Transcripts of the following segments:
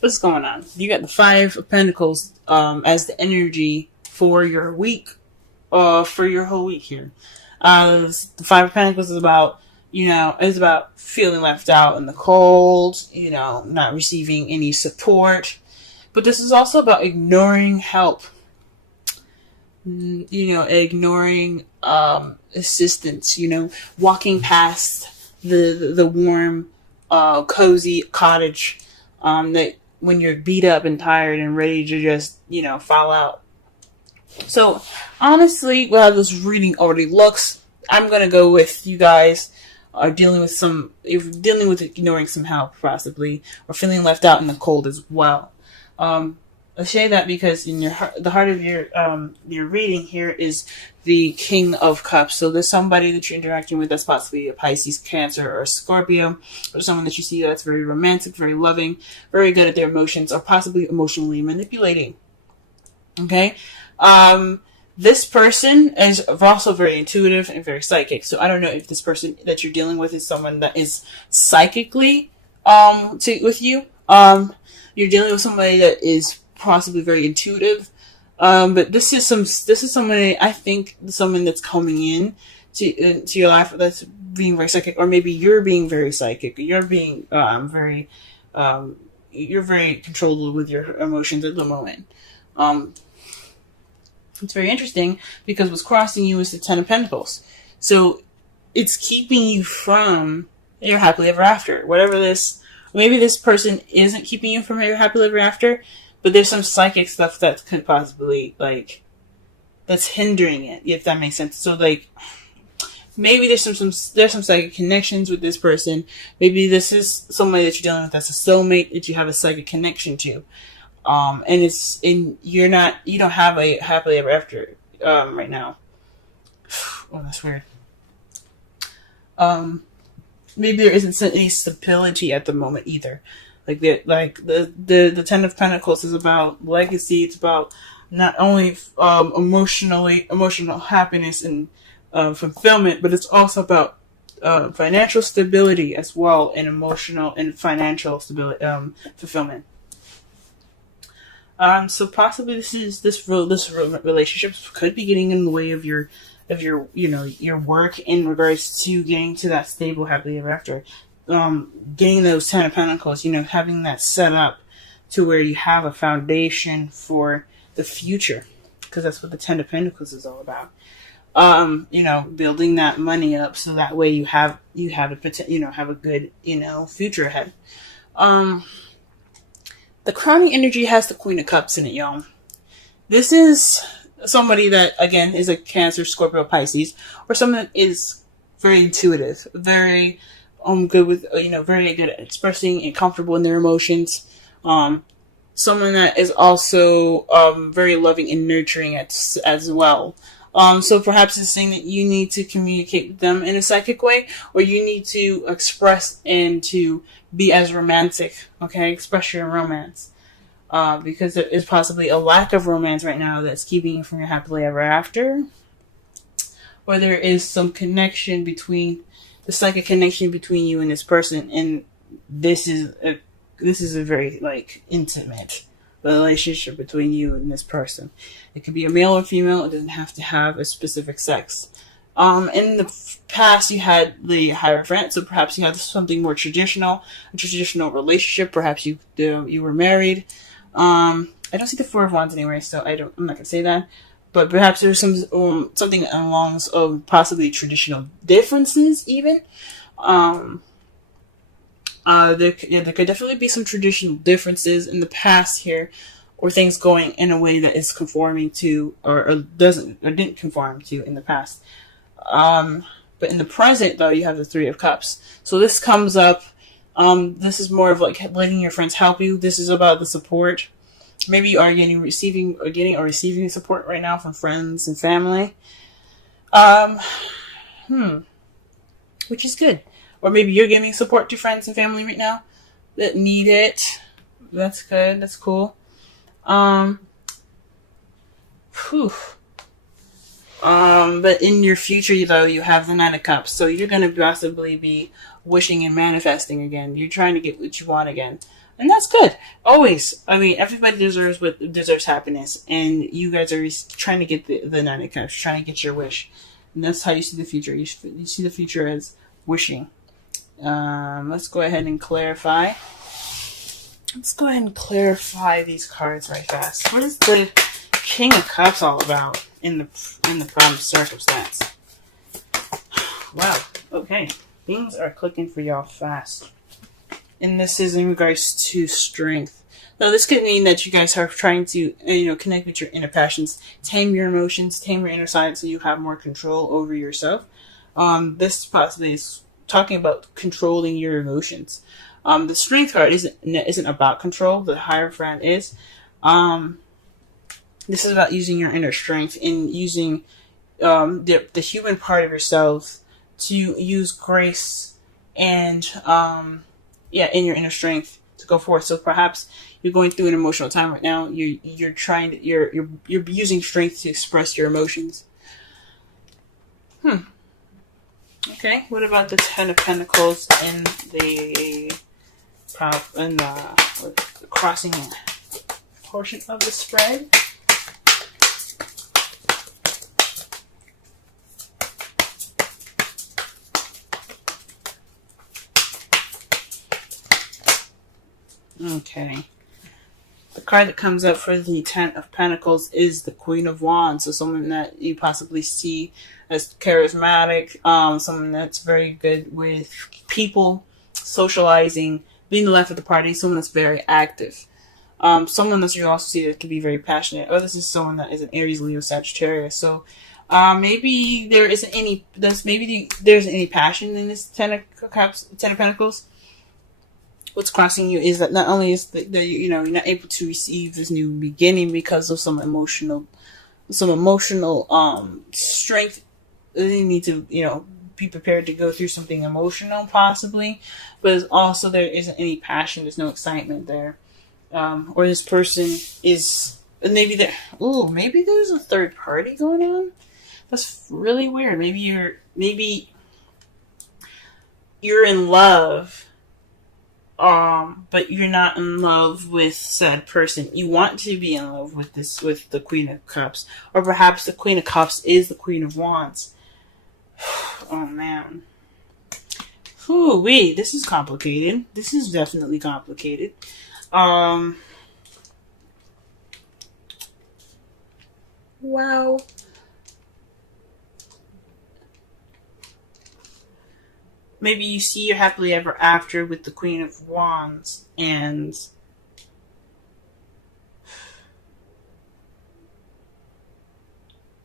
what's going on? You got the Five of Pentacles as the energy for your week, for your whole week here. The Five of Pentacles is about, is about feeling left out in the cold, not receiving any support. But this is also about ignoring help, ignoring assistance, walking past the warm, cozy cottage that when you're beat up and tired and ready to just, fall out. So, honestly, how this reading already looks, I'm going to go with you guys are dealing with ignoring some help, possibly, or feeling left out in the cold as well. I say that because in the heart of your reading here is the King of Cups. So there's somebody that you're interacting with that's possibly a Pisces, Cancer, or Scorpio, or someone that you see that's very romantic, very loving, very good at their emotions, or possibly emotionally manipulating. Okay? This person is also very intuitive and very psychic. So I don't know if this person that you're dealing with is someone that is psychically with you. You're dealing with somebody that is possibly very intuitive. But this is somebody, I think, someone that's coming in to your life that's being very psychic, or maybe you're being very psychic. You're being you're very controlled with your emotions at the moment. It's very interesting because what's crossing you is the Ten of Pentacles. So it's keeping you from your happily ever after. Maybe this person isn't keeping you from your happily ever after, but there's some psychic stuff that could possibly, that's hindering it, if that makes sense. So, maybe there's some psychic connections with this person. Maybe this is somebody that you're dealing with that's a soulmate that you have a psychic connection to. You don't have a happily ever after, right now. Oh, that's weird. Maybe there isn't any stability at the moment either. The Ten of Pentacles is about legacy. It's about not only, emotional happiness and, fulfillment, but it's also about, financial stability as well, and emotional and financial stability, fulfillment. So possibly this relationship could be getting in the way of your work in regards to getting to that stable happily ever after. Getting those Ten of Pentacles, having that set up to where you have a foundation for the future, because that's what the Ten of Pentacles is all about. Building that money up so that way you have a good, future ahead. The crowning energy has the Queen of Cups in it, y'all. This is somebody that, again, is a Cancer, Scorpio, Pisces, or someone that is very intuitive, very good with, very good at expressing and comfortable in their emotions. Someone that is also very loving and nurturing as well. So perhaps it's saying that you need to communicate with them in a psychic way, or you need to express and to be as romantic, okay? Express your romance. Because there is possibly a lack of romance right now that's keeping you from your happily ever after. Or there is some connection the psychic connection between you and this person, and this is a very, intimate relationship between you and this person. It could be a male or female. It doesn't have to have a specific sex. In the past, you had the Hierophant, so perhaps you had something more traditional, a traditional relationship. Perhaps you were married. I don't see the Four of Wands anywhere, so I'm not gonna say that. But perhaps there's some something along of possibly traditional differences, even. There could definitely be some traditional differences in the past here, or things going in a way that is conforming to, or didn't conform to in the past. But in the present, though, you have the Three of Cups. So this comes up. This is more of letting your friends help you. This is about the support. Maybe you are getting or receiving support right now from friends and family. Which is good. Or maybe you're giving support to friends and family right now that need it. That's good. That's cool. But in your future, though, you have the Nine of Cups. So you're going to possibly be wishing and manifesting again. You're trying to get what you want again. And that's good. Always. I mean, everybody deserves happiness, and you guys are trying to get the Nine of Cups, trying to get your wish, and that's how you see the future. You see the future as wishing. Let's go ahead and clarify. Let's go ahead and clarify these cards right fast. What is the King of Cups all about in the problem circumstance? Wow. Okay, things are clicking for y'all fast. And this is in regards to strength. Now, this could mean that you guys are trying to, connect with your inner passions, tame your emotions, tame your inner side, so you have more control over yourself. This possibly is talking about controlling your emotions. The strength card isn't about control. The Hierophant is. This is about using your inner strength and using the human part of yourself to use grace and in your inner strength to go forth. So perhaps you're going through an emotional time right now. You're using strength to express your emotions. Okay. What about the Ten of Pentacles and the crossing portion of the spread? Okay. The card that comes up for the Ten of Pentacles is the Queen of Wands. So someone that you possibly see as charismatic, someone that's very good with people, socializing, being the life of the party, someone that's very active. Someone that you also see that can be very passionate. Oh, this is someone that is an Aries, Leo, Sagittarius. So maybe there's any passion in this Ten of Pentacles. What's crossing you is that not only is that you're not able to receive this new beginning because of some emotional strength. You need to be prepared to go through something emotional possibly, but also there isn't any passion. There's no excitement there, or this person is maybe there's a third party going on. That's really weird. Maybe you're in love. But you're not in love with said person. You want to be in love with the Queen of Cups. Or perhaps the Queen of Cups is the Queen of Wands. Oh, man. Ooh-wee, this is complicated. This is definitely complicated. Wow. Maybe you see your happily ever after with the Queen of Wands, and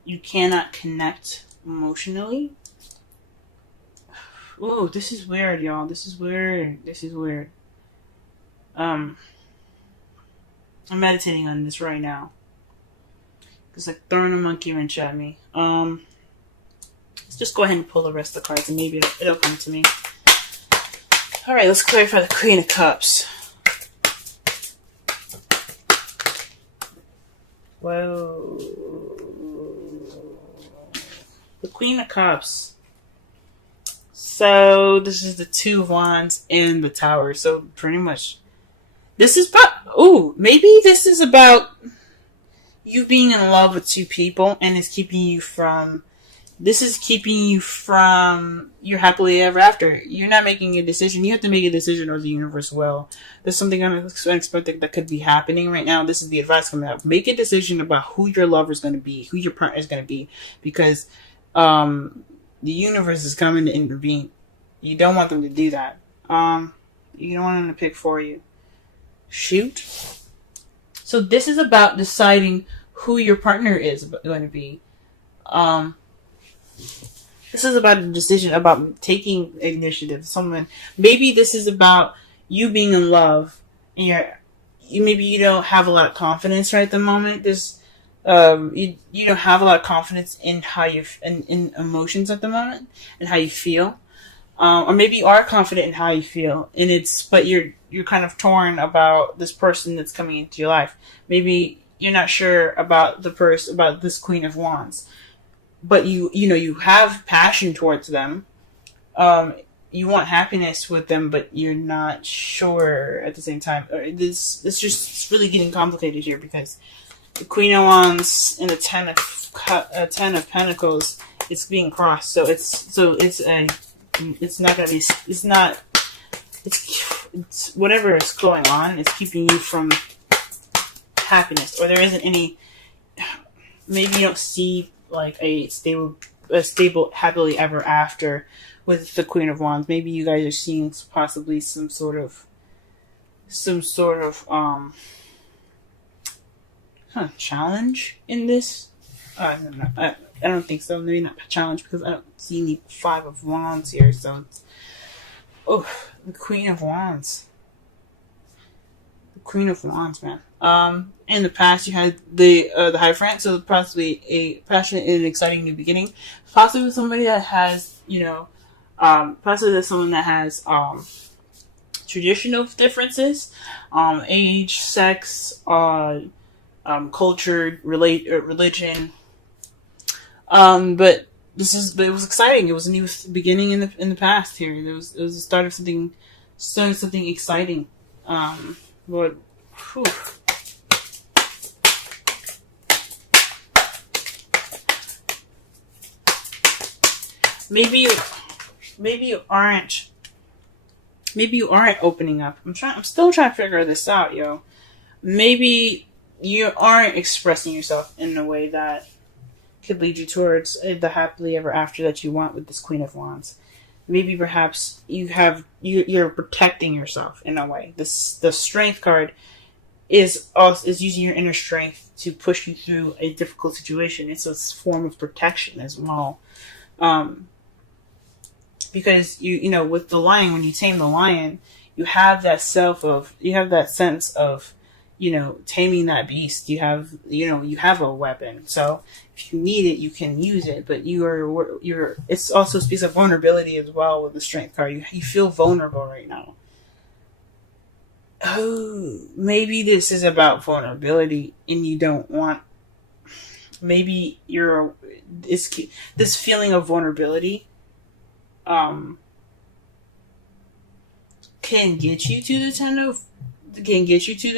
you cannot connect emotionally. Ooh, this is weird, y'all. This is weird. I'm meditating on this right now. It's like throwing a monkey wrench at me. Let's just go ahead and pull the rest of the cards and maybe it'll come to me. Alright, let's clarify the Queen of Cups. Whoa. The Queen of Cups. So, this is the Two of Wands and the Tower. So, pretty much, this is about, maybe this is about you being in love with two people and it's keeping you from your happily ever after. You're not making a decision. You have to make a decision or the universe will. There's something unexpected that could be happening right now. This is the advice coming out. Make a decision about who your lover is going to be, who your partner is going to be, because the universe is coming to intervene. You don't want them to do that. You don't want them to pick for you. Shoot. So this is about deciding who your partner is going to be. This is about a decision, about taking initiative. Maybe this is about you being in love, and maybe you don't have a lot of confidence right at the moment. You don't have a lot of confidence in how in emotions at the moment and how you feel, or maybe you are confident in how you feel, but you're kind of torn about this person that's coming into your life. Maybe you're not sure about about this Queen of Wands. But you have passion towards them. you want happiness with them, but you're not sure at the same time. It's really getting complicated here, because the Queen of Wands and the Ten of Pentacles, it's being crossed. So it's whatever is going on, it's keeping you from happiness, or there isn't any. Maybe you don't see like a stable happily ever after with the Queen of Wands. Maybe you guys are seeing possibly some sort of challenge in this. I don't think so. Maybe not challenge, because I don't see any Five of Wands here. So it's, the Queen of Wands. The Queen of Wands, man. In the past, you had the Hierophant, so possibly a passionate and exciting new beginning. Possibly somebody that has, possibly someone that has traditional differences, age, sex, culture, religion. But it was exciting. It was a new beginning in the past here. It was the start of something exciting. But whew. Maybe you aren't opening up. I'm still trying to figure this out, yo. Maybe you aren't expressing yourself in a way that could lead you towards the happily ever after that you want with this Queen of Wands. Maybe perhaps you're protecting yourself in a way. The Strength card is using your inner strength to push you through a difficult situation. It's a form of protection as well. Because with the lion, when you tame the lion, you have that sense of, taming that beast. You have a weapon. So if you need it, you can use it. But it also speaks of vulnerability as well with the Strength card. You feel vulnerable right now. Oh, maybe this is about vulnerability, and you don't want. Maybe this feeling of vulnerability can get you to the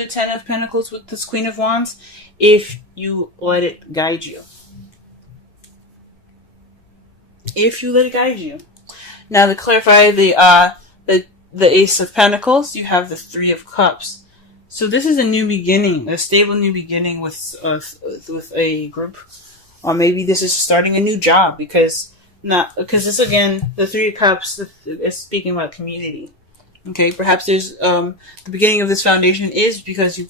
Ten of Pentacles with this Queen of Wands if you let it guide you. Now, to clarify the Ace of Pentacles, you have the Three of Cups. So this is a new beginning, a stable new beginning with a group, or maybe this is starting a new job, because this, again, the Three of Cups is speaking about community. Okay, perhaps there's the beginning of this foundation is because you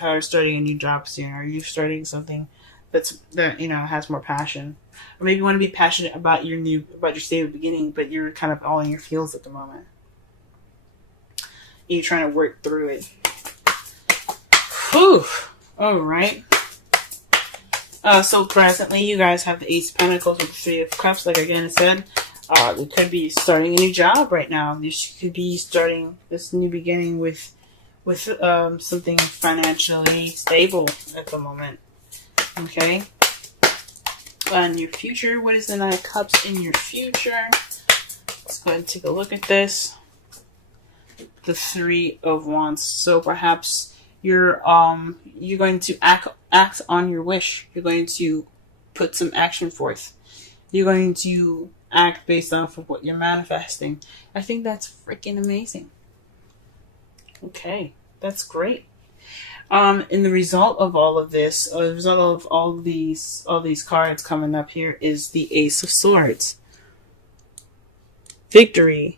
are starting a new job soon, or you're starting something that has more passion, or maybe you want to be passionate about your stable beginning, but you're kind of all in your feels at the moment. You're trying to work through it. Whew. All right. So presently, you guys have the Ace of Pentacles with the Three of Cups. Like again I said, you could be starting a new job right now. You could be starting this new beginning with something financially stable at the moment. Okay. And your future. What is the Nine of Cups in your future? Let's go ahead and take a look at this. The Three of Wands. So perhaps you're going to act on your wish. You're going to put some action forth. You're going to act based off of what you're manifesting. I think that's freaking amazing. Okay, that's great. And the result of all of this, the result of all these cards coming up here is the Ace of Swords. Victory,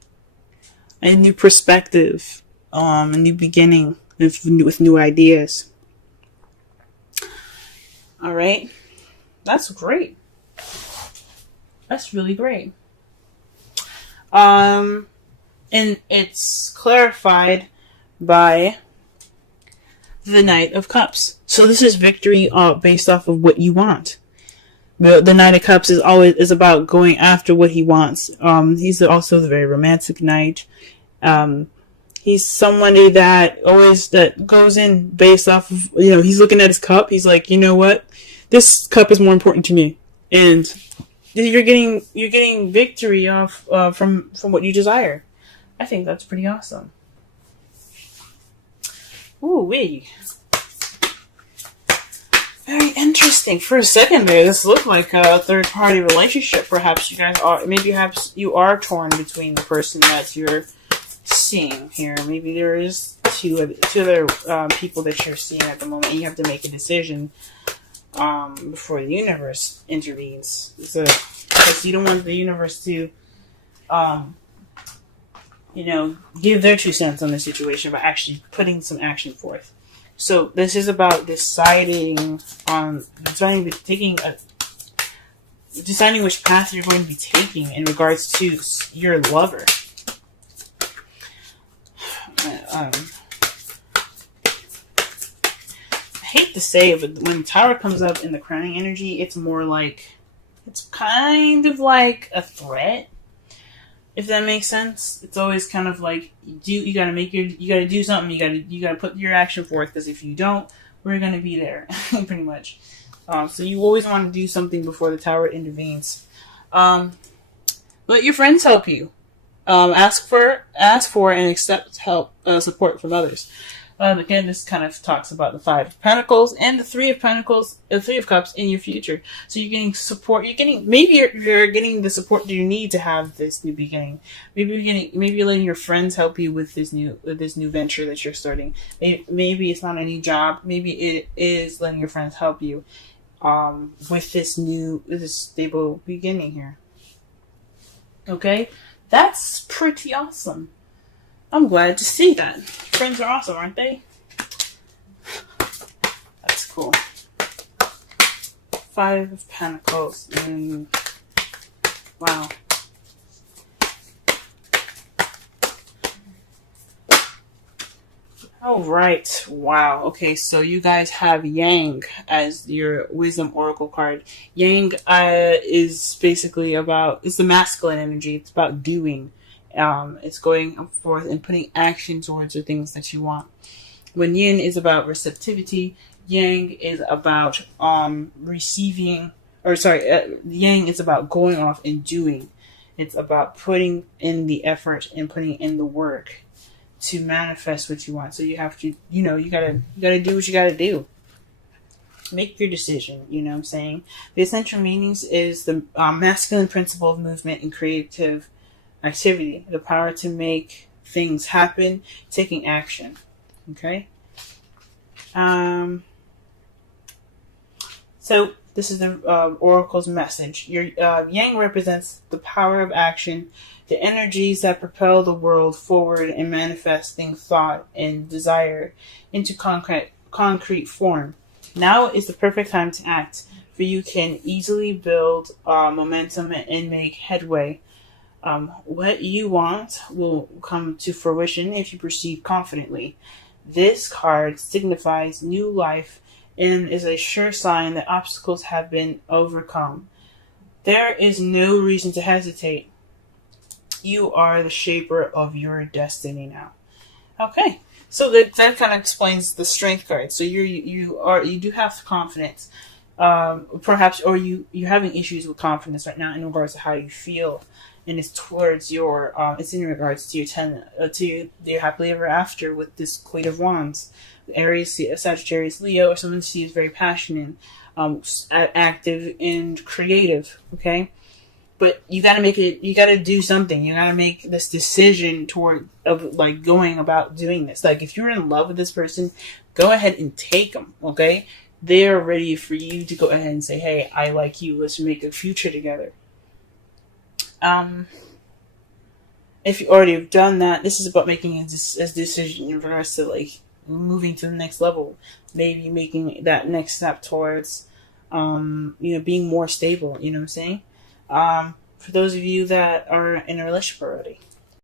a new perspective, a new beginning with new ideas. All right, that's great. That's really great. And it's clarified by the Knight of Cups. So this is victory based off of what you want. The Knight of Cups is about going after what he wants. He's also the very romantic knight. He's somebody that goes in based off of, he's looking at his cup. He's like, you know what? This cup is more important to me. And you're getting victory off from what you desire. I think that's pretty awesome. Ooh wee. Very interesting. For a second there, this looked like a third-party relationship. Perhaps you guys are, maybe perhaps you are torn between the person that you're seeing here. Maybe there is two other people that you're seeing at the moment, and you have to make a decision before the universe intervenes. So, because you don't want the universe to, give their 2 cents on the situation by actually putting some action forth. So this is about deciding which path you're going to be taking in regards to your lover. I hate to say it, but when Tower comes up in the crowning energy, it's more like, it's kind of like a threat. If that makes sense. It's always kind of like, you gotta do something, you gotta put your action forth, because if you don't, we're gonna be there. Pretty much. So you always want to do something before the Tower intervenes. Let your friends help you. Ask for and accept help, support from others. Again, this kind of talks about the 5 of Pentacles and the 3 of Pentacles, the 3 of Cups in your future. So you're getting support. Maybe you're getting the support you need to have this new beginning. Maybe you're letting your friends help you with this new venture that you're starting. Maybe it's not a new job. Maybe it is letting your friends help you with this stable beginning here. Okay, that's pretty awesome. I'm glad to see that. Friends are awesome, aren't they? That's cool. 5 of Pentacles. Wow. All right. Wow. Okay, so you guys have Yang as your Wisdom Oracle card. Yang is basically it's the masculine energy. It's about doing. It's going forth and putting action towards the things that you want. When Yin is about receptivity, Yang is about Yang is about going off and doing. It's about putting in the effort and putting in the work to manifest what you want. So you have to, you gotta do what you gotta do. Make your decision, you know what I'm saying? The essential meanings is the masculine principle of movement and creative activity, the power to make things happen, taking action. Okay. So this is the Oracle's message. Your Yang represents the power of action, the energies that propel the world forward and manifesting thought and desire into concrete form. Now is the perfect time to act, for you can easily build momentum and make headway. What you want will come to fruition if you proceed confidently. This card signifies new life and is a sure sign that obstacles have been overcome. There is no reason to hesitate. You are the shaper of your destiny now. Okay, so that kind of explains the Strength card. So you do have confidence, perhaps, or you're having issues with confidence right now in regards to how you feel. And it's towards it's in regards to your happily ever after with this Queen of Wands. Aries, Sagittarius, Leo, or someone who is very passionate, active, and creative. Okay, but you gotta you gotta do something. You gotta make this decision going about doing this. Like, if you're in love with this person, go ahead and take them. Okay, they're ready for you to go ahead and say, "Hey, I like you. Let's make a future together." If you already have done that, this is about making a decision in regards to moving to the next level, maybe making that next step towards, being more stable. You know what I'm saying? For those of you that are in a relationship already,